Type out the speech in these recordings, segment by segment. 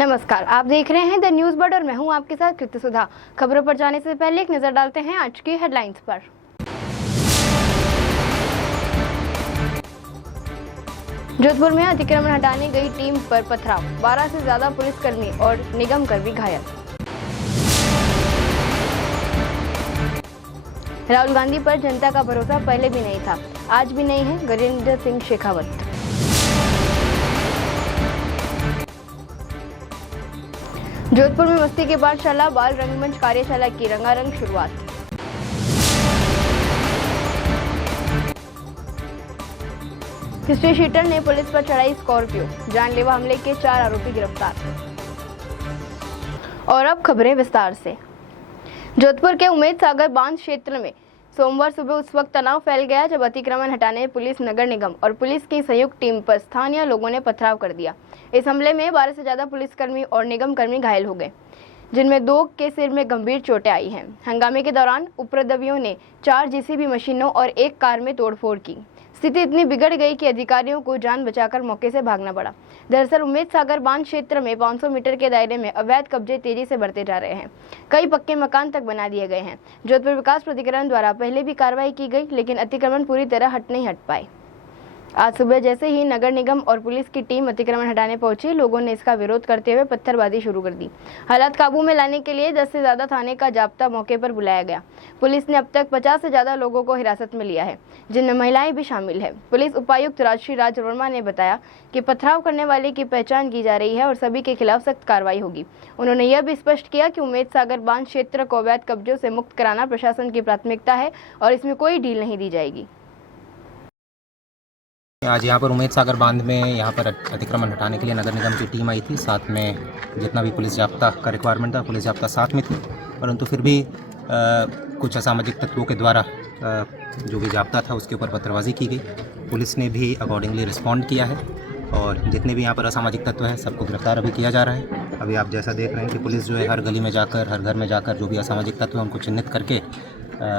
नमस्कार, आप देख रहे हैं द न्यूज बर्ड और मैं हूं आपके साथ कृति सुधा। खबरों पर जाने से पहले एक नजर डालते हैं आज की हेडलाइंस पर। जोधपुर में अतिक्रमण हटाने गई टीम पर पथराव, 12 से ज्यादा पुलिसकर्मी और निगम कर्मी घायल। राहुल गांधी पर जनता का भरोसा पहले भी नहीं था, आज भी नहीं है, गजेंद्र सिंह शेखावत। जोधपुर में मस्ती के पाठशाला बाल रंगमंच कार्यशाला की रंगारंग शुरुआत। हिस्ट्री शीटर ने पुलिस पर चढ़ाई स्कॉर्पियो, जानलेवा हमले के 4 आरोपी गिरफ्तार। और अब खबरें विस्तार से। जोधपुर के उम्मेद सागर बांध क्षेत्र में सोमवार सुबह उस वक्त तनाव फैल गया जब अतिक्रमण हटाने पुलिस, नगर निगम और पुलिस की संयुक्त टीम पर स्थानीय लोगों ने पथराव कर दिया। इस हमले में 12 से ज्यादा पुलिसकर्मी और निगम कर्मी घायल हो गए, जिनमें 2 के सिर में गंभीर चोटें आई हैं। हंगामे के दौरान उपद्रवियों ने 4 जेसीबी मशीनों और 1 कार में तोड़फोड़ की। स्थिति इतनी बिगड़ गई कि अधिकारियों को जान बचाकर मौके से भागना पड़ा। दरअसल उम्मेद सागर बांध क्षेत्र में 500 मीटर के दायरे में अवैध कब्जे तेजी से बढ़ते जा रहे हैं। कई पक्के मकान तक बना दिए गए हैं। जोधपुर विकास प्राधिकरण द्वारा पहले भी कार्रवाई की गई, लेकिन अतिक्रमण पूरी तरह नहीं हट पाए। आज सुबह जैसे ही नगर निगम और पुलिस की टीम अतिक्रमण हटाने पहुंची, लोगों ने इसका विरोध करते हुए पत्थरबाजी शुरू कर दी। हालात काबू में लाने के लिए 10 से ज्यादा थाने का जाब्ता मौके पर बुलाया गया। पुलिस ने अब तक 50 से ज्यादा लोगों को हिरासत में लिया है, जिनमें महिलाएं भी शामिल है। पुलिस उपायुक्त राजश्री राज वर्मा ने बताया कि पथराव करने वाले की पहचान की जा रही है और सभी के खिलाफ सख्त कार्रवाई होगी। उन्होंने यह भी स्पष्ट किया कि उम्मेद सागर बांध क्षेत्र को अवैध कब्जों से मुक्त कराना प्रशासन की प्राथमिकता है और इसमें कोई ढील नहीं दी जाएगी। आज यहाँ पर उम्मेद सागर बांध में यहाँ पर अतिक्रमण हटाने के लिए नगर निगम की टीम आई थी। साथ में जितना भी पुलिस जाब्ता का रिक्वायरमेंट था, पुलिस जाब्ता साथ में थी, परंतु फिर भी कुछ असामाजिक तत्वों के द्वारा जो भी जाब्ता था उसके ऊपर पत्थरबाजी की गई। पुलिस ने भी अकॉर्डिंगली रिस्पॉन्ड किया है और जितने भी यहाँ पर असामाजिक तत्व हैं सबको गिरफ्तार अभी किया जा रहा है। अभी आप जैसा देख रहे हैं कि पुलिस जो है हर गली में जाकर, हर घर में जाकर जो भी असामाजिक तत्व हैं उनको चिन्हित करके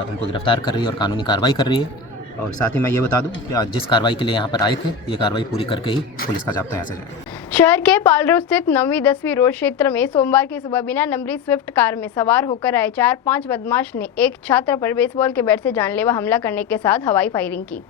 उनको गिरफ्तार कर रही है और कानूनी कार्रवाई कर रही है। और साथ ही मैं ये बता दूं कि आज जिस कार्रवाई के लिए यहाँ पर आए थे, ये कार्रवाई पूरी करके ही पुलिस का जाब्ता यहाँ से जाए। शहर के पालरू स्थित 9वीं-10वीं रोड क्षेत्र में सोमवार की सुबह बिना नंबरी स्विफ्ट कार में सवार होकर आए 4-5 बदमाश ने एक छात्र पर बेसबॉल के बैट से जानलेवा हमला करने के साथ हवाई फायरिंग की।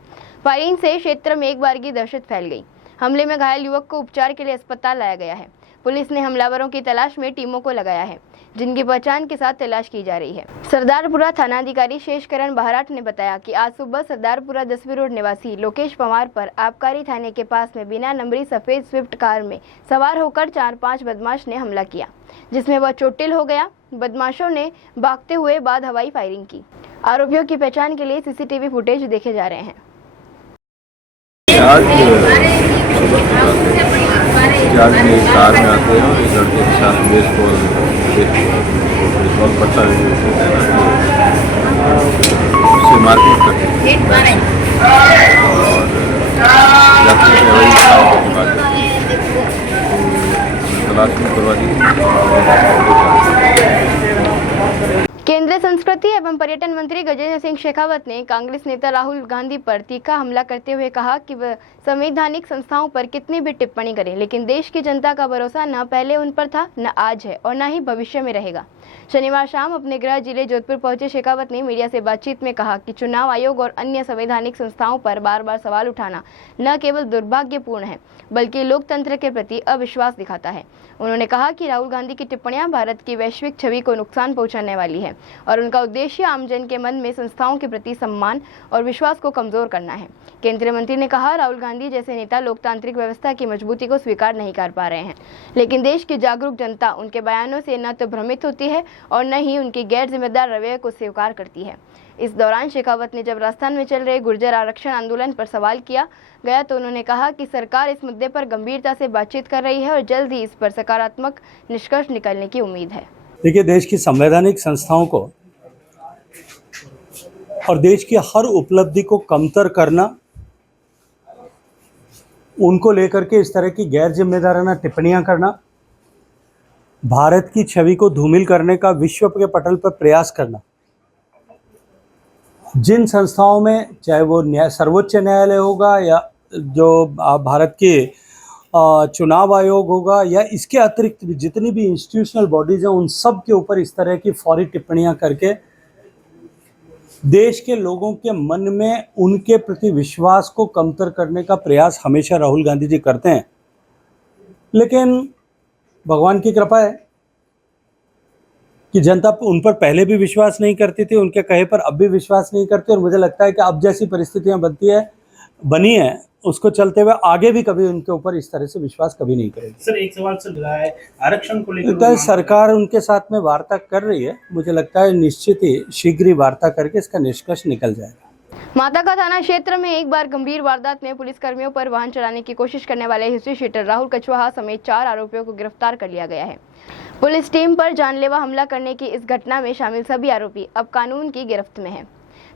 फायरिंग से क्षेत्र में एक बार की दहशत फैल गई। हमले में घायल युवक को उपचार के लिए अस्पताल लाया गया है। पुलिस ने हमलावरों की तलाश में टीमों को लगाया है, जिनकी पहचान के साथ तलाश की जा रही है। सरदारपुरा थानाधिकारी शेषकरण बहराट ने बताया कि आज सुबह सरदारपुरा 10वीं रोड निवासी लोकेश पवार पर आबकारी थाने के पास में बिना नंबरी सफेद स्विफ्ट कार में सवार होकर 4-5 बदमाश ने हमला किया, जिसमें वह चोटिल हो गया। बदमाशों ने भागते हुए बाद हवाई फायरिंग की। आरोपियों की पहचान के लिए सीसीटीवी फुटेज देखे जा रहे हैं। आदमी कार में आते हैं और इस लड़के के साथ बेसबॉल पट्टा उससे मारपीट करते हैं और यात्री से वही काम की बात तलाश में करवा दी। केंद्रीय संस्कृति एवं पर्यटन मंत्री गजेंद्र सिंह शेखावत ने कांग्रेस नेता राहुल गांधी पर तीखा हमला करते हुए कहा कि वह संवैधानिक संस्थाओं पर कितनी भी टिप्पणी करें, लेकिन देश की जनता का भरोसा न पहले उन पर था, न आज है और न ही भविष्य में रहेगा। शनिवार शाम अपने गृह जिले जोधपुर पहुंचे शेखावत ने मीडिया से बातचीत में कहा कि चुनाव आयोग और अन्य संवैधानिक संस्थाओं पर बार बार सवाल उठाना न केवल दुर्भाग्यपूर्ण है, बल्कि लोकतंत्र के प्रति अविश्वास दिखाता है। उन्होंने कहा कि राहुल गांधी की टिप्पणियां भारत की वैश्विक छवि को नुकसान पहुंचाने वाली है और उनका उद्देश्य आमजन के मन में संस्थाओं के प्रति सम्मान और विश्वास को कमजोर करना है। केंद्रीय मंत्री ने कहा, राहुल गांधी जैसे नेता लोकतांत्रिक व्यवस्था की मजबूती को स्वीकार नहीं कर पा रहे हैं, लेकिन देश की जागरूक जनता उनके बयानों से न तो भ्रमित होती है और न ही उनकी गैर जिम्मेदार रवैये को स्वीकार करती है। इस दौरान शेखावत ने जब राजस्थान में चल रहे गुर्जर आरक्षण आंदोलन पर सवाल किया गया तो उन्होंने कहा कि सरकार इस मुद्दे पर गंभीरता से बातचीत कर रही है और जल्द ही इस पर सकारात्मक निष्कर्ष निकलने की उम्मीद है। देखिए, देश की संवैधानिक संस्थाओं को और देश की हर उपलब्धि को कमतर करना, उनको लेकर के इस तरह की गैर जिम्मेदाराना टिप्पणियां करना, भारत की छवि को धूमिल करने का विश्व के पटल पर प्रयास करना, जिन संस्थाओं में चाहे वो सर्वोच्च न्यायालय होगा या जो भारत के चुनाव आयोग होगा या इसके अतिरिक्त भी जितनी भी इंस्टीट्यूशनल बॉडीज हैं उन सब के ऊपर इस तरह की फौरी टिप्पणियां करके देश के लोगों के मन में उनके प्रति विश्वास को कमतर करने का प्रयास हमेशा राहुल गांधी जी करते हैं। लेकिन भगवान की कृपा है कि जनता उन पर पहले भी विश्वास नहीं करती थी, उनके कहे पर अब भी विश्वास नहीं करती, और मुझे लगता है कि अब जैसी परिस्थितियां बनी है उसको चलते हुए आगे भी कभी उनके ऊपर इस तरह से विश्वास कभी नहीं करेगी। सर, एक सवाल चल रहा है आरक्षण को लगता है सरकार उनके साथ में वार्ता कर रही है, मुझे लगता है निश्चित ही शीघ्र ही वार्ता करके इसका निष्कर्ष निकल जाएगा। माता का थाना क्षेत्र में एक बार गंभीर वारदात में पुलिस कर्मियों पर वाहन चलाने की कोशिश करने वाले हिस्ट्री शीटर राहुल कछवाहा समेत 4 आरोपियों को गिरफ्तार कर लिया गया है। पुलिस टीम पर जानलेवा हमला करने की इस घटना में शामिल सभी आरोपी अब कानून की गिरफ्त में हैं।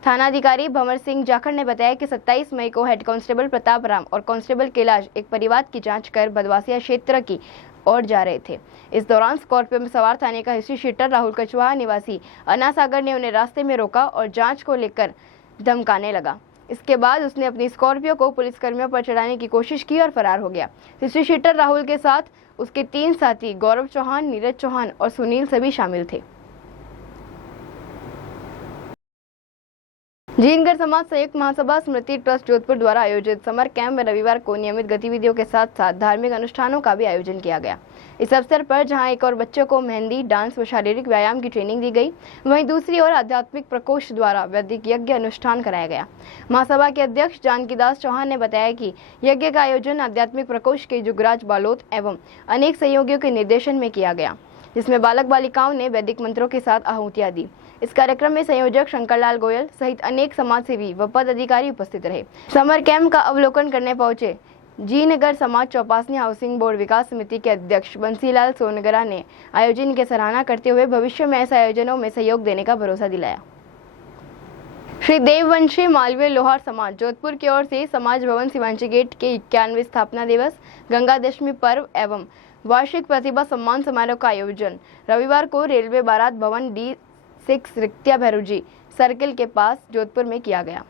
थानाधिकारी भंवर सिंह जाखड़ ने बताया कि 27 मई को हेड कांस्टेबल प्रताप राम और कांस्टेबल कैलाश एक परिवार की जांच कर बदवासिया क्षेत्र की ओर जा रहे थे। इस दौरान स्कॉर्पियो में सवार थाने का हिस्ट्री शीटर राहुल कछवाहा निवासी अन्ना सागर ने उन्हें रास्ते में रोका और जांच को लेकर धमकाने लगा। इसके बाद उसने अपनी स्कॉर्पियो को पुलिस कर्मियों पर चढ़ाने की कोशिश की और फरार हो गया। हिस्ट्री शीटर राहुल के साथ उसके 3 साथी गौरव चौहान, नीरज चौहान और सुनील सभी शामिल थे। जीनगढ़ समाज संयुक्त महासभा स्मृति ट्रस्ट जोधपुर द्वारा आयोजित समर कैंप में रविवार को नियमित गतिविधियों के साथ साथ धार्मिक अनुष्ठानों का भी आयोजन किया गया। इस अवसर पर जहां एक और बच्चों को मेहंदी, डांस व शारीरिक व्यायाम की ट्रेनिंग दी गई, वहीं दूसरी ओर आध्यात्मिक प्रकोष्ठ द्वारा वैदिक यज्ञ अनुष्ठान कराया गया। महासभा के अध्यक्ष जानकीदास चौहान ने बताया कि यज्ञ का आयोजन आध्यात्मिक प्रकोष्ठ के जुगराज बालोत एवं अनेक सहयोगियों के निर्देशन में किया गया, जिसमें बालक बालिकाओं ने वैदिक मंत्रों के साथ आहुतियां दी। इस कार्यक्रम में संयोजक शंकरलाल गोयल सहित अनेक समाजसेवी व पदाधिकारी उपस्थित रहे। समर कैंप का अवलोकन करने पहुंचे जीनगर समाज चौपासनी हाउसिंग बोर्ड विकास समिति के अध्यक्ष बंसीलाल सोनगरा ने आयोजन की सराहना करते हुए भविष्य में ऐसे आयोजनों में सहयोग देने का भरोसा दिलाया। श्री देववंशी मालवीय लोहार समाज जोधपुर की ओर से समाज भवन शिवांची गेट के 91वें स्थापना दिवस, गंगा दशमी पर्व एवं वार्षिक प्रतिभा सम्मान समारोह का आयोजन रविवार को रेलवे बारात भवन D6 रिक्तिया भैरूजी सर्किल के पास जोधपुर में किया गया।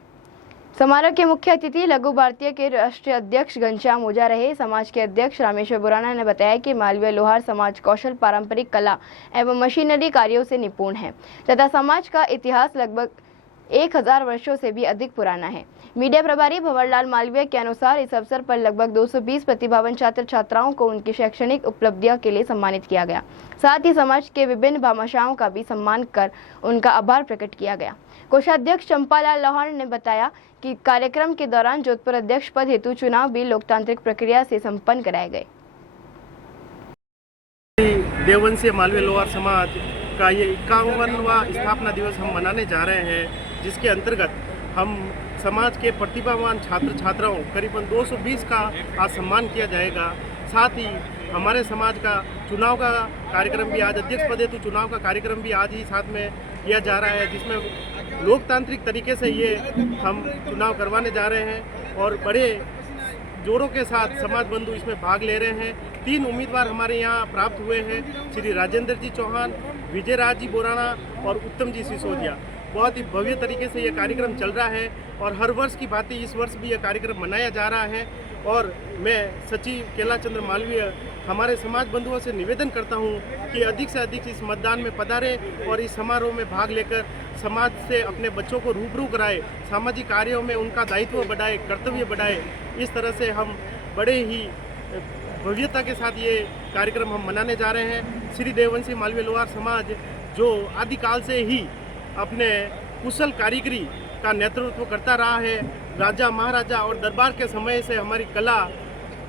समारोह के मुख्य अतिथि लघु भारतीय के राष्ट्रीय अध्यक्ष घनश्याम ओझा रहे। समाज के अध्यक्ष रामेश्वर बुराना ने बताया कि मालवीय लोहार समाज कौशल, पारंपरिक कला एवं मशीनरी कार्यों से निपुण है तथा समाज का इतिहास लगभग 1000 वर्षों से भी अधिक पुराना है। मीडिया प्रभारी भंवरलाल मालवीय के अनुसार इस अवसर पर लगभग 220 प्रतिभावान छात्र छात्राओं को उनकी शैक्षणिक उपलब्धियों के लिए सम्मानित किया गया। साथ ही समाज के विभिन्न भामाशाओं का भी सम्मान कर उनका आभार प्रकट किया गया। कोषाध्यक्ष चंपालाल लोहार ने बताया कि कार्यक्रम के दौरान जोधपुर अध्यक्ष पद हेतु चुनाव भी लोकतांत्रिक प्रक्रिया से संपन्न कराए गए। देववंशी मालवीय लोहार समाज का ये 51वां स्थापना दिवस हम मनाने जा रहे हैं, जिसके अंतर्गत हम समाज के प्रतिभावान छात्र छात्राओं करीबन 220 का आज सम्मान किया जाएगा। साथ ही हमारे समाज का चुनाव का कार्यक्रम भी आज अध्यक्ष पद हेतु चुनाव का कार्यक्रम भी आज ही साथ में किया जा रहा है, जिसमें लोकतांत्रिक तरीके से ये हम चुनाव करवाने जा रहे हैं और बड़े जोरों के साथ समाज बंधु इसमें भाग ले रहे हैं। 3 उम्मीदवार हमारे यहाँ प्राप्त हुए हैं, श्री राजेंद्र जी चौहान, विजय राज जी बोराना और उत्तम जी सिसोदिया। बहुत ही भव्य तरीके से ये कार्यक्रम चल रहा है और हर वर्ष की भांति इस वर्ष भी यह कार्यक्रम मनाया जा रहा है। और मैं सचिव कैलाश चंद्र मालवीय हमारे समाज बंधुओं से निवेदन करता हूं कि अधिक से अधिक इस मतदान में पधारें और इस समारोह में भाग लेकर समाज से अपने बच्चों को रूबरू कराए, सामाजिक कार्यों में उनका दायित्व बढ़ाए, कर्तव्य बढ़ाए। इस तरह से हम बड़े ही भव्यता के साथ ये कार्यक्रम हम मनाने जा रहे हैं। श्री देववंशी मालवीय लोहार समाज जो आदिकाल से ही अपने कुशल कारीगरी का नेतृत्व करता रहा है, राजा महाराजा और दरबार के समय से हमारी कला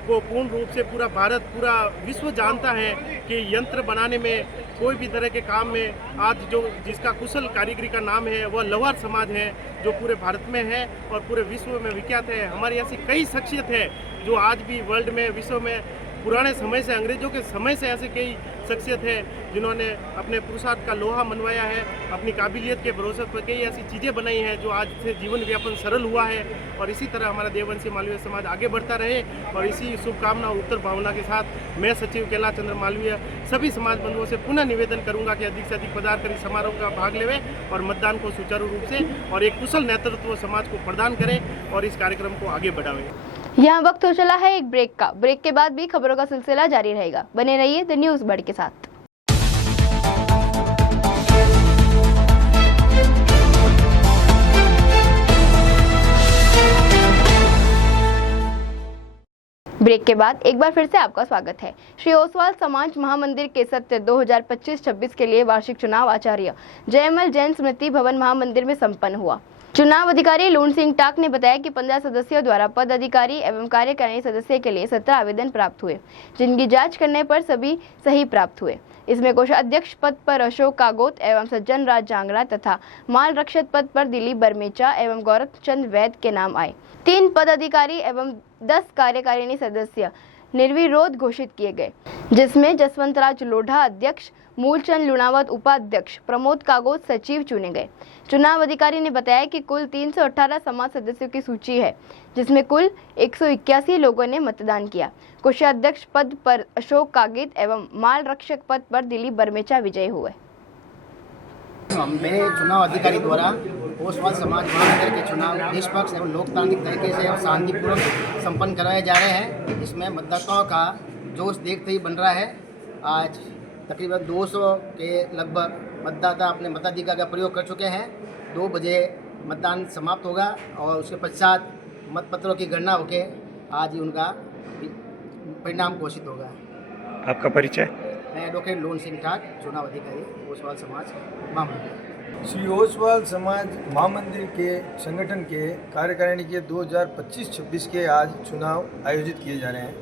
को पूर्ण रूप से पूरा भारत, पूरा विश्व जानता है कि यंत्र बनाने में, कोई भी तरह के काम में आज जो जिसका कुशल कारीगरी का नाम है वह लोहार समाज है, जो पूरे भारत में है और पूरे विश्व में विख्यात है। हमारी ऐसी कई शख्सियत है जो आज भी वर्ल्ड में, विश्व में पुराने समय से, अंग्रेजों के समय से ऐसे कई शख्सियत है जिन्होंने अपने पुरुषार्थ का लोहा मनवाया है, अपनी काबिलियत के भरोसे पर कई ऐसी चीज़ें बनाई हैं जो आज से जीवन व्यापन सरल हुआ है। और इसी तरह हमारा देववंशी मालवीय समाज आगे बढ़ता रहे और इसी शुभकामना उत्तर भावना के साथ मैं सचिव कैलाश चंद्र मालवीय सभी समाज बंधुओं से पुनः निवेदन करूंगा कि अधिक से अधिक पधार कर इस समारोह का भाग लेवे और मतदान को सुचारू रूप से और एक कुशल नेतृत्व समाज को प्रदान करें और इस कार्यक्रम को आगे बढ़ावें। यहाँ वक्त हो चला है एक ब्रेक का। ब्रेक के बाद भी खबरों का सिलसिला जारी रहेगा। बने रहिए द न्यूज़ बर्ड के साथ। ब्रेक के बाद एक बार फिर से आपका स्वागत है। श्री ओसवाल समाज महामंदिर के सत्र 2025-26 के लिए वार्षिक चुनाव आचार्य जयमल जैन स्मृति भवन महामंदिर में संपन्न हुआ। चुनाव अधिकारी लून सिंह टाक ने बताया कि 15 सदस्यों द्वारा पद अधिकारी एवं कार्यकारिणी सदस्य के लिए 17 आवेदन प्राप्त हुए, जिनकी जांच करने पर सभी सही प्राप्त हुए। इसमें कोषाध्यक्ष पद पर अशोक कागोत एवं सज्जन राज जांगड़ा तथा माल रक्षक पद पर दिलीप बरमेचा एवं गौरव चंद वैद के नाम आए। 3 पद अधिकारी एवं 10 कार्यकारिणी सदस्य निर्विरोध घोषित किए गए, जिसमें जसवंत राज लोढ़ा अध्यक्ष, मूलचंद लुणावत उपाध्यक्ष, प्रमोद कागोत सचिव चुने गए। चुनाव अधिकारी ने बताया कि कुल 318 समाज सदस्यों की सूची है, जिसमें कुल 181 लोगों ने मतदान किया। कोषाध्यक्ष पद पर अशोक कागित एवं माल रक्षक पद पर दिलीप बरमेचा विजयी हुए। मैं चुनाव अधिकारी द्वारा ओसवाल समाज महामंदिर के चुनाव निष्पक्ष एवं लोकतांत्रिक तरीके से एवं शांतिपूर्वक संपन्न कराए जा रहे हैं। इसमें मतदाताओं का जोश देखते ही बन रहा है। आज तकरीबन 200 के लगभग मतदाता अपने मताधिकार का प्रयोग कर चुके हैं। 2 बजे मतदान समाप्त होगा और उसके पश्चात मतपत्रों की गणना होकर आज ही उनका परिणाम घोषित होगा। आपका परिचय? मैं एडवोकेट लून सिंह ठाक, चुनाव अधिकारी ओसवाल समाज महामंदिर। श्री ओसवाल समाज महामंदिर के संगठन के कार्यकारिणी के 2025-26 के आज चुनाव आयोजित किए जा रहे हैं,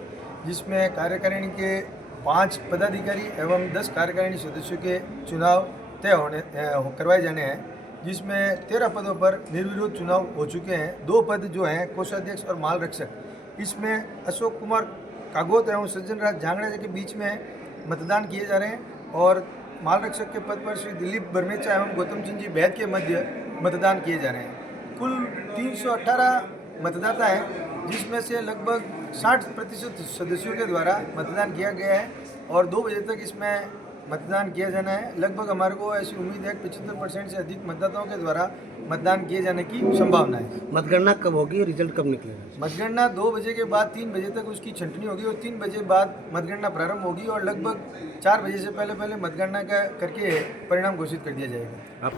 जिसमें कार्यकारिणी के 5 पदाधिकारी एवं 10 कार्यकारिणी सदस्यों के चुनाव करवाए जाने हैं, जिसमें 13 पदों पर निर्विरोध चुनाव हो चुके हैं। 2 पद जो हैं कोषाध्यक्ष और माल रक्षक, इसमें अशोक कुमार कागोत एवं सज्जन राज जांगड़ा जी के बीच में मतदान किए जा रहे हैं और माल रक्षक के पद पर श्री दिलीप बरमेचा एवं गौतम चंद जी वैद के मध्य मतदान किए जा रहे हैं। कुल 318 मतदाता हैं, जिसमें से लगभग 60% सदस्यों के द्वारा मतदान किया गया है और 2 बजे तक इसमें मतदान किया जाना है। लगभग हमारे को ऐसी उम्मीद है कि 75% से अधिक मतदाताओं के द्वारा मतदान किए जाने की संभावना है। मतगणना कब होगी, रिजल्ट कब निकलेगा? मतगणना 2 बजे के बाद 3 बजे तक उसकी छंटनी होगी और 3 बजे बाद मतगणना प्रारंभ होगी और लगभग 4 बजे से पहले मतगणना करके परिणाम घोषित कर दिया जाएगा।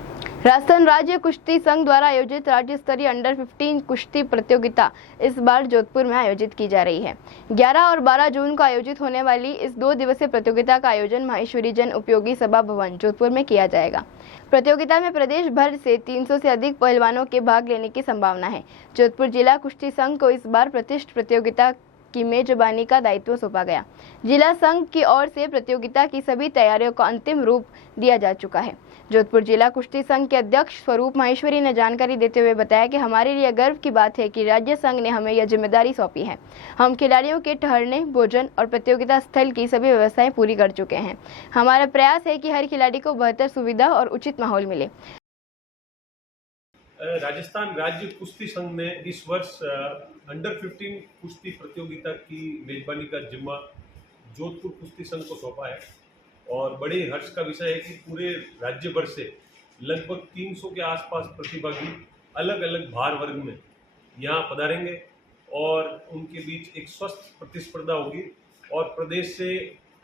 राजस्थान राज्य कुश्ती संघ द्वारा आयोजित राज्य स्तरीय अंडर 15 कुश्ती प्रतियोगिता इस बार जोधपुर में आयोजित की जा रही है। 11 और 12 जून को आयोजित होने वाली इस 2 दिवसीय प्रतियोगिता का आयोजन माहेश्वरी जन उपयोगी सभा भवन जोधपुर में किया जाएगा। प्रतियोगिता में प्रदेश भर से 300 से अधिक पहलवानों के भाग लेने की संभावना है। जोधपुर जिला कुश्ती संघ को इस बार प्रतिष्ठित प्रतियोगिता की मेजबानी का दायित्व सौंपा गया। जिला संघ की ओर से प्रतियोगिता की सभी तैयारियों को अंतिम रूप दिया जा चुका है। जोधपुर जिला कुश्ती संघ के अध्यक्ष स्वरूप माहेश्वरी ने जानकारी देते हुए बताया कि हमारे लिए गर्व की बात है कि राज्य संघ ने हमें यह जिम्मेदारी सौंपी है। हम खिलाड़ियों के ठहरने, भोजन और प्रतियोगिता स्थल की सभी व्यवस्थाएं पूरी कर चुके हैं। हमारा प्रयास है कि हर खिलाड़ी को बेहतर सुविधा और उचित माहौल मिले। राजस्थान राज्य कुश्ती संघ ने इस वर्ष अंडर 15 कुश्ती प्रतियोगिता की मेजबानी का जिम्मा जोधपुर कुश्ती संघ को सौंपा है और बड़े हर्ष का विषय है कि पूरे राज्य भर से लगभग 300 के आसपास प्रतिभागी अलग अलग भार वर्ग में यहाँ पधारेंगे और उनके बीच एक स्वस्थ प्रतिस्पर्धा होगी और प्रदेश से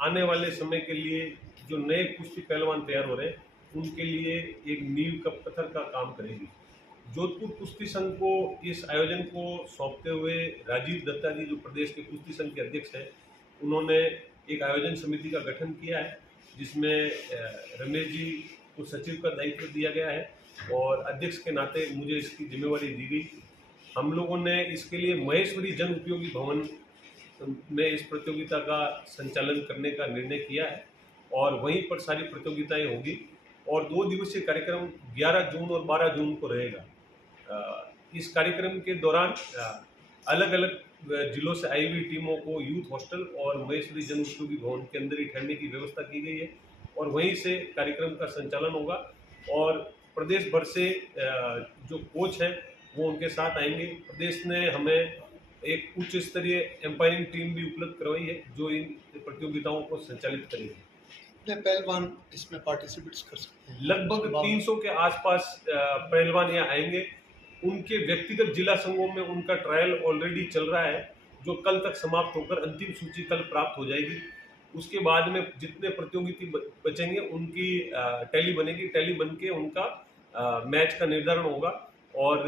आने वाले समय के लिए जो नए कुश्ती पहलवान तैयार हो रहे हैं उनके लिए एक नींव का पत्थर का काम करेगी। जोधपुर कुश्ती संघ को इस आयोजन को सौंपते हुए राजीव दत्ता जी जो प्रदेश के कुश्ती संघ के अध्यक्ष हैं, उन्होंने एक आयोजन समिति का गठन किया है, जिसमें रमेश जी को सचिव का दायित्व दिया गया है और अध्यक्ष के नाते मुझे इसकी जिम्मेवारी दी गई। हम लोगों ने इसके लिए महेश्वरी जन उपयोगी भवन में इस प्रतियोगिता का संचालन करने का निर्णय किया है और वहीं पर सारी प्रतियोगिताएं होगी और 2 दिवसीय कार्यक्रम 11 जून और 12 जून को रहेगा। इस कार्यक्रम के दौरान अलग अलग जिलों से आई हुई टीमों को यूथ हॉस्टल और महेश्वरी जन उपयोगी भवन के अंदर ही ठहरने की व्यवस्था की गई है और वहीं से कार्यक्रम का संचालन होगा और प्रदेश भर से जो कोच हैं वो उनके साथ आएंगे। प्रदेश ने हमें एक उच्च स्तरीय एम्पायरिंग टीम भी उपलब्ध करवाई है जो इन प्रतियोगिताओं को संचालित करेगी। पहलवान इसमें पार्टिसिपेट कर सकते हैं। लगभग 300 के आसपास पहलवान यहाँ आएंगे। उनके व्यक्तिगत जिला संघों में उनका ट्रायल ऑलरेडी चल रहा है जो कल तक समाप्त होकर अंतिम सूची कल प्राप्त हो जाएगी। उसके बाद में जितने प्रतियोगी बचेंगे उनकी टैली बनेगी, टैली बन के उनका मैच का निर्धारण होगा और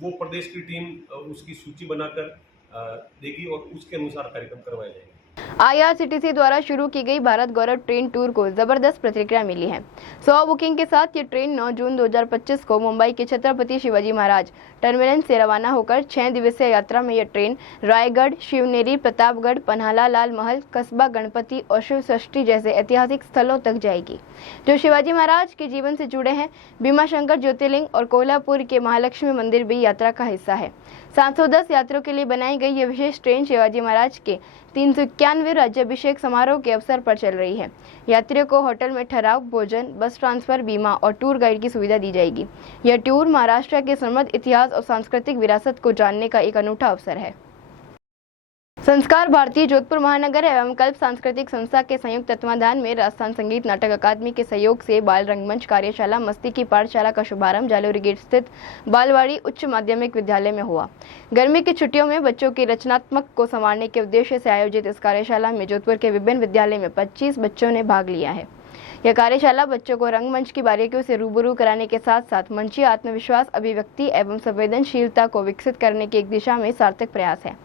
वो प्रदेश की टीम उसकी सूची बनाकर देगी और उसके अनुसार कार्यक्रम करवाए जाएंगे। IRCTC द्वारा शुरू की गई भारत गौरव ट्रेन टूर को जबरदस्त प्रतिक्रिया मिली है। 100 बुकिंग के साथ ये ट्रेन 9 जून 2025 को मुंबई के छत्रपति शिवाजी महाराज टर्मिनस से रवाना होकर 6 दिवसीय यात्रा में यह ट्रेन रायगढ़, शिवनेरी, प्रतापगढ़, पन्हाला, लाल महल, कस्बा गणपति और शिव षष्ठी जैसे ऐतिहासिक स्थलों तक जाएगी, जो शिवाजी महाराज के जीवन से जुड़े हैं। भीमाशंकर ज्योतिर्लिंग और कोल्हापुर के महालक्ष्मी मंदिर भी यात्रा का हिस्सा है। 710 यात्रियों के लिए बनाई गई यह विशेष ट्रेन शिवाजी महाराज के 391वें राज्याभिषेक समारोह के अवसर पर चल रही है। यात्रियों को होटल में ठहराव, भोजन, बस ट्रांसफर, बीमा और टूर गाइड की सुविधा दी जाएगी। यह टूर महाराष्ट्र के समृद्ध इतिहास और सांस्कृतिक विरासत को जानने का एक अनूठा अवसर है। संस्कार भारती जोधपुर महानगर एवं कल्प सांस्कृतिक संस्था के संयुक्त तत्वाधान में राजस्थान संगीत नाटक अकादमी के सहयोग से बाल रंगमंच कार्यशाला मस्ती की पाठशाला का शुभारंभ जालोरी गेट स्थित बालवाड़ी उच्च माध्यमिक विद्यालय में हुआ। गर्मी की छुट्टियों में बच्चों की रचनात्मक को संवारने के उद्देश्य से आयोजित इस कार्यशाला में जोधपुर के विभिन्न विद्यालय में 25 बच्चों ने भाग लिया है। यह कार्यशाला बच्चों को रंगमंच की बारीकियों से रूबरू कराने के साथ साथ मंचीय आत्मविश्वास, अभिव्यक्ति एवं संवेदनशीलता को विकसित करने की एक दिशा में सार्थक प्रयास है।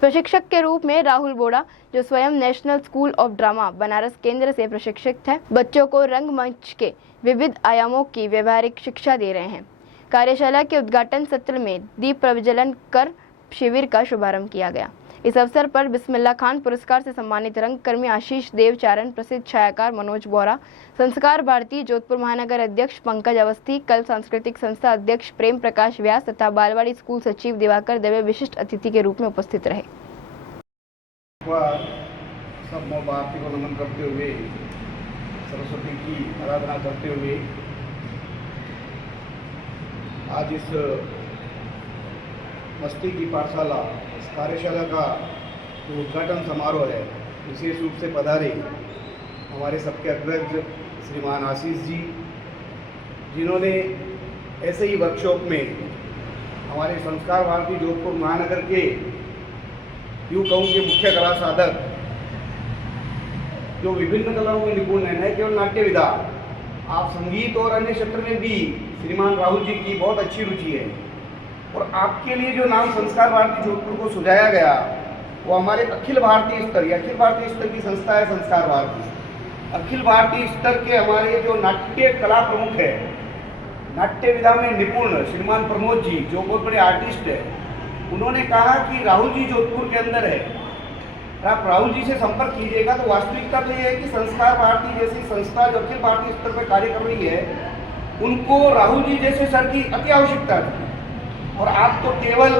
प्रशिक्षक के रूप में राहुल बोड़ा, जो स्वयं national school of drama Banaras केंद्र से प्रशिक्षित है, बच्चों को रंगमंच के विविध आयामों की व्यवहारिक शिक्षा दे रहे हैं। कार्यशाला के उद्घाटन सत्र में दीप प्रज्वलन कर शिविर का शुभारंभ किया गया। इस अवसर पर बिस्मिल्लाह खान पुरस्कार से सम्मानित रंगकर्मी आशीष देवचारण, प्रसिद्ध छायाकार मनोज बोरा, संस्कार भारती जोधपुर महानगर अध्यक्ष पंकज अवस्थी, कल्प सांस्कृतिक संस्था अध्यक्ष प्रेम प्रकाश व्यास तथा बालवाड़ी स्कूल सचिव दिवाकर दवे विशिष्ट अतिथि के रूप में उपस्थित रहे। सब माँ भारती को नमन करते हुए, सरस्वती की आराधना करते हुए आज इस मस्ती की पाठशाला कार्यशाला का जो उद्घाटन समारोह है, विशेष रूप से पधारे हमारे सबके अग्रज श्रीमान आशीष जी, जिन्होंने ऐसे ही वर्कशॉप में हमारे संस्कार भारती जोधपुर महानगर के यूँ कहूँ के मुख्य कला साधक, जो विभिन्न कलाओं में निपुण है, न केवल नाट्य विधा, आप संगीत और अन्य क्षेत्र में भी श्रीमान राहुल जी की बहुत अच्छी रुचि है। और आपके लिए जो नाम संस्कार भारती जोधपुर को सुझाया गया वो हमारे अखिल भारतीय स्तर की संस्था है संस्कार भारती। अखिल भारतीय स्तर के हमारे जो नाट्य कला प्रमुख है, नाट्य विधा में निपुण श्रीमान प्रमोद जी, जो बहुत बड़े आर्टिस्ट है, उन्होंने कहा कि राहुल जी जोधपुर के अंदर है, आप राहुल जी से संपर्क कीजिएगा। तो वास्तविकता तो ये है कि संस्कार भारती जैसी संस्था जो अखिल भारतीय स्तर पर कार्य कर रही है, उनको राहुल जी जैसे सर की अति आवश्यकता थी। और आप तो केवल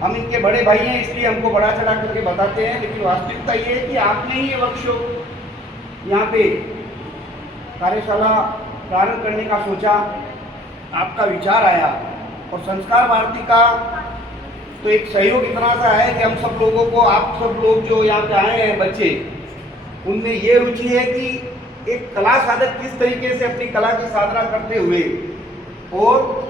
हम इनके बड़े भाई हैं इसलिए हमको बड़ा चढ़ा करके बताते हैं, लेकिन वास्तविकता ये है कि आपने ही ये वर्कशॉप यहाँ पे कार्यशाला प्रारंभ करने का सोचा, आपका विचार आया और संस्कार भारती का तो एक सहयोग इतना सा है कि हम सब लोगों को, आप सब लोग जो यहाँ पे आए हैं बच्चे, उनमें ये रुचि है कि एक कला साधक किस तरीके से अपनी कला की साधना करते हुए और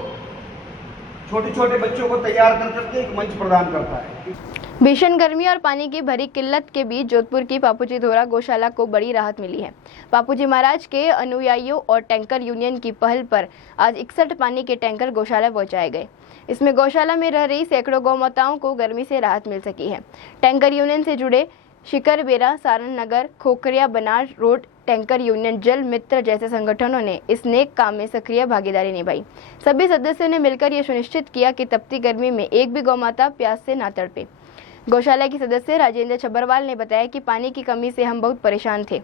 छोटे छोटे बच्चों को तैयार कर करके एक मंच प्रदान करता है। भीषण गर्मी और पानी की भरी किल्लत के बीच जोधपुर की बापूजी धोरा गौशाला को बड़ी राहत मिली है। बापूजी महाराज के अनुयायियों और टैंकर यूनियन की पहल पर आज 61 पानी के टैंकर गौशाला पहुंचाए गए। इसमें गौशाला में रह रही सैकड़ों गौ माताओं को गर्मी से राहत मिल सकी है। टैंकर यूनियन से जुड़े शिकरबेरा, सारण नगर, खोखरिया, बनार रोड टैंकर यूनियन, जल मित्र जैसे संगठनों ने इस नेक काम में सक्रिय भागीदारी निभाई। सभी सदस्यों ने मिलकर यह सुनिश्चित किया कि तपती गर्मी में एक भी गौमाता प्यास से ना तड़पे। गौशाला की सदस्य राजेंद्र छबरवाल ने बताया कि पानी की कमी से हम बहुत परेशान थे।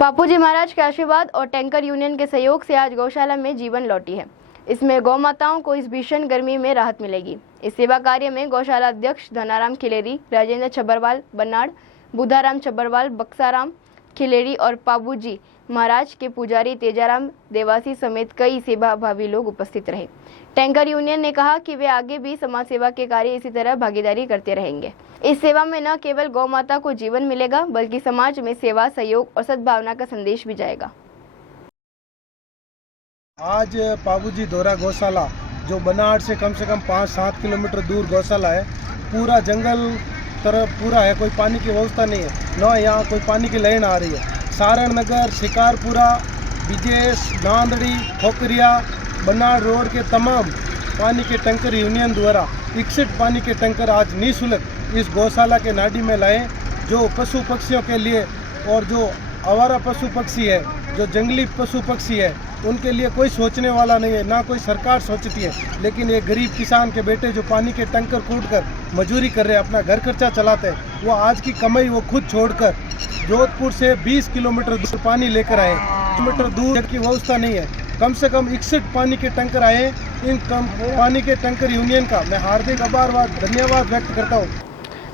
बापूजी महाराज के आशीर्वाद और टैंकर यूनियन के सहयोग से आज गौशाला में जीवन लौटी है। इसमें गौ माताओं को इस भीषण गर्मी में राहत मिलेगी। इस सेवा कार्य में गौशाला अध्यक्ष धनाराम खिलेरी, राजेंद्र छबरवाल बनाड़, बुधाराम छबरवाल बक्साराम खिलेरी और बाबूजी महाराज के पुजारी तेजाराम देवासी समेत कई सेवाभावी लोग उपस्थित रहे। टैंकर यूनियन ने कहा कि वे आगे भी समाज सेवा के कार्य इसी तरह भागीदारी करते रहेंगे। इस सेवा में न केवल गौ माता को जीवन मिलेगा, बल्कि समाज में सेवा, सहयोग और सद्भावना का संदेश भी जाएगा। आज बाबूजी धोरा गौशाला जो बनाड़ से कम 5-7 किलोमीटर दूर गौशाला है, पूरा जंगल तरफ पूरा है, कोई पानी की व्यवस्था नहीं है, न यहाँ कोई पानी की लाइन आ रही है। सारण नगर, शिकारपुरा, विजेश, नांदड़ी, खोकरिया, बनाड़ रोड के तमाम पानी के टैंकर यूनियन द्वारा 61 पानी के टैंकर आज निःशुल्क इस गौशाला के नाडी में लाए, जो पशु पक्षियों के लिए और जो आवारा पशु पक्षी है, जो जंगली पशु पक्षी है, उनके लिए कोई सोचने वाला नहीं है, ना कोई सरकार सोचती है। लेकिन ये गरीब किसान के बेटे जो पानी के टैंकर कूट कर मजदूरी कर रहे हैं, अपना घर खर्चा चलाते हैं, वो आज की कमाई वो खुद छोड़कर जोधपुर से 20 किलोमीटर दूर पानी लेकर आए। किलोमीटर दूर की व्यवस्था नहीं है, कम से कम 61 पानी के टैंकर आए। इन पानी के टैंकर यूनियन का मैं हार्दिक आभार व धन्यवाद व्यक्त करता हूँ।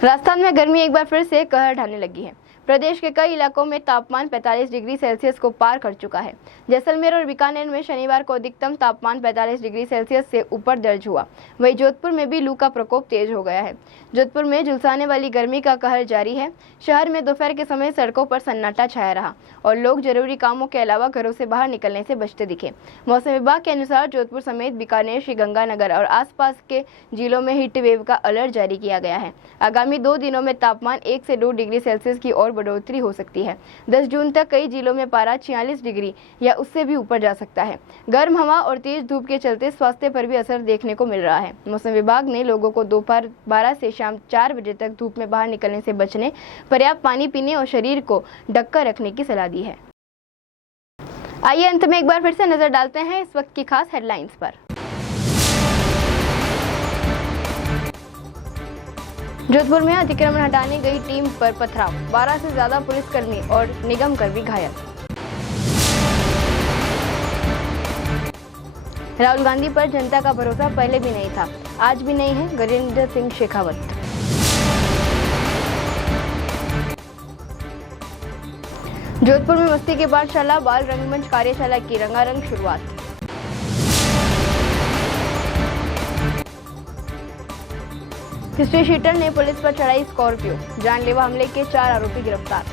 राजस्थान में गर्मी एक बार फिर से कहर ढाने लगी है। प्रदेश के कई इलाकों में तापमान 45 डिग्री सेल्सियस को पार कर चुका है। जैसलमेर और बीकानेर में शनिवार को अधिकतम तापमान 45 डिग्री सेल्सियस से ऊपर दर्ज हुआ। वहीं जोधपुर में भी लू का प्रकोप तेज हो गया है। जोधपुर में झुलसाने वाली गर्मी का कहर जारी है। शहर में दोपहर के समय सड़कों पर सन्नाटा छाया रहा और लोग जरूरी कामों के अलावा घरों से बाहर निकलने से बचते दिखे। मौसम विभाग के अनुसार जोधपुर समेत बीकानेर, श्रीगंगानगर और आसपास के जिलों में हीट वेव का अलर्ट जारी किया गया है। आगामी 2 दिनों में तापमान 1 से 2 डिग्री सेल्सियस की ओर बढ़ोतरी हो सकती है। 10 जून तक कई जिलों में पारा 46 डिग्री या उससे भी ऊपर जा सकता है। गर्म हवा और तेज धूप के चलते स्वास्थ्य पर भी असर देखने को मिल रहा है। मौसम विभाग ने लोगों को दोपहर 12 से शाम 4 बजे तक धूप में बाहर निकलने से बचने, पर्याप्त पानी पीने और शरीर को ढककर रखने की सलाह दी है। आइए अंत में एक बार फिर से नजर डालते हैं इस वक्त की खास हेडलाइंस पर। जोधपुर में अतिक्रमण हटाने गई टीम पर पथराव, 12 से ज्यादा पुलिसकर्मी और निगम कर्मी घायल। राहुल गांधी पर जनता का भरोसा पहले भी नहीं था, आज भी नहीं है, गजेंद्र सिंह शेखावत। जोधपुर में मस्ती के पाठशाला बाल रंगमंच कार्यशाला की रंगारंग शुरुआत। हिस्ट्री शीटर ने पुलिस पर चढ़ाई स्कॉर्पियो, जानलेवा हमले के 4 आरोपी गिरफ्तार।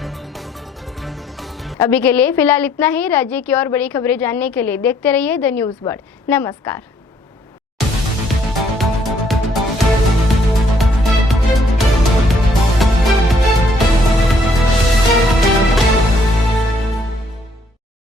अभी के लिए फिलहाल इतना ही। राज्य की और बड़ी खबरें जानने के लिए देखते रहिए द न्यूज़ वर्ल्ड। नमस्कार।